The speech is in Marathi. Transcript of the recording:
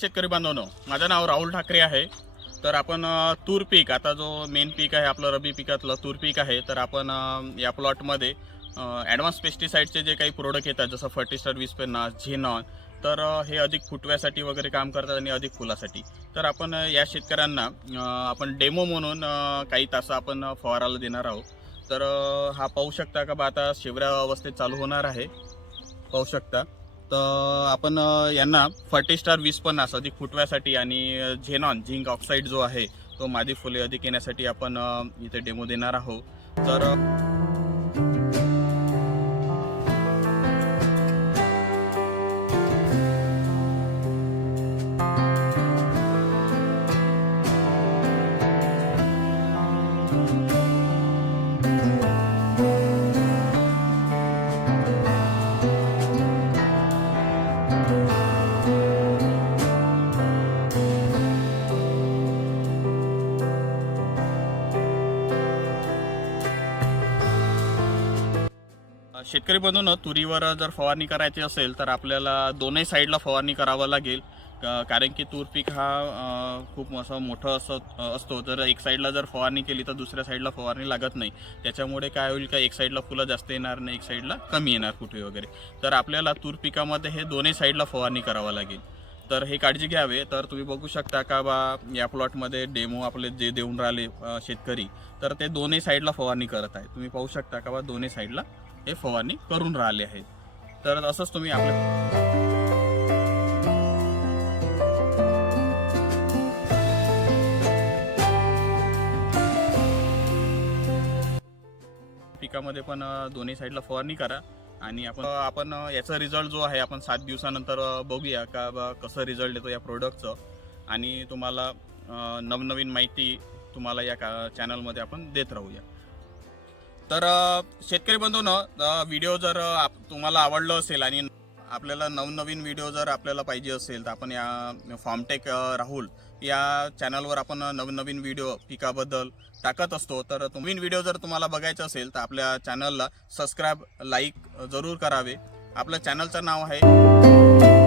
शेतकरी बांधवनो. माझं नाव राहुल ठाकरे आहे. तर आपण तूर पीक आता जो मेन पीक आहे आपलं रबी पिकातलं तूर पीक आहे तर आपण या प्लॉटमध्ये ॲडव्हान्स पेस्टिसाईडचे जे काही प्रोडक्ट येतात जसं फर्टिस्टर विस्पेना झेनॉन तर हे अधिक फुटव्यासाठी वगैरे काम करतात आणि अधिक फुलासाठी. तर आपण या शेतकऱ्यांना आपण डेमो म्हणून काही तास आपण फवाराला देणार आहोत. तर हा पाहू शकता का बा आता शिवऱ्या अवस्थेत चालू होणार आहे. पाहू शकता. तर आपण यांना यांना फर्टिस्टार वीस पन्नास अधिक फुटव्यासाठी आणि झेनॉन झिंक ऑक्साईड जो आहे तो मादी फुले अधिक येण्यासाठी आपण इथे डेमो देणार आहोत. तर शेतकरी बंधून तुरीवर जर फवारणी करायची असेल तर आपल्याला दोनही साईडला फवारणी करावं लागेल. क- कारण की तूर पीक हा खूप असं मोठं असं असतो. तर एक साईडला जर फवारणी केली तर दुसऱ्या साईडला फवारणी लागत नाही. त्याच्यामुळे काय होईल का एक साईडला फुलं जास्त येणार नाही एक साईडला कमी येणार कुठे वगैरे. तर आपल्याला तूर पिकामध्ये हे दोन्ही साईडला फवारणी करावं लागेल. तर हे काळजी घ्यावे. तर तुम्ही बघू शकता का बा या प्लॉटमध्ये डेमो आपले जे देऊन राहिले शेतकरी तर ते दोन्ही साईडला फवारणी करत आहे तुम्ही पाहू शकता का बा दोन्ही साईडला हे फवारणी करून राहिले आहेत. तर असंच तुम्ही आपल्या पिकामध्ये पण दोन्ही साईडला फवारणी करा. आणि आपण आपण याचा रिझल्ट जो आहे आपण सात दिवसानंतर बघूया का बा कसं रिझल्ट येतो या प्रोडक्टचं आणि तुम्हाला नवनवीन माहिती तुम्हाला या का चॅनलमध्ये आपण देत राहूया. तर शेतकरी बंधून व्हिडिओ जर आप- तुम्हाला आवडलं असेल आणि आपल्याला नवनवीन व्हिडिओ जर आपल्याला पाहिजे असेल तर आपण या फॉर्मटेक राहुल या चॅनलवर आपण नवनवीन व्हिडिओ पिकाबद्दल टाकत असतो. तर नवीन व्हिडिओ जर तुम्हाला बघायचा असेल तर आपल्या चॅनलला सबस्क्राईब लाईक जरूर करावे. आपलं चॅनलचं नाव आहे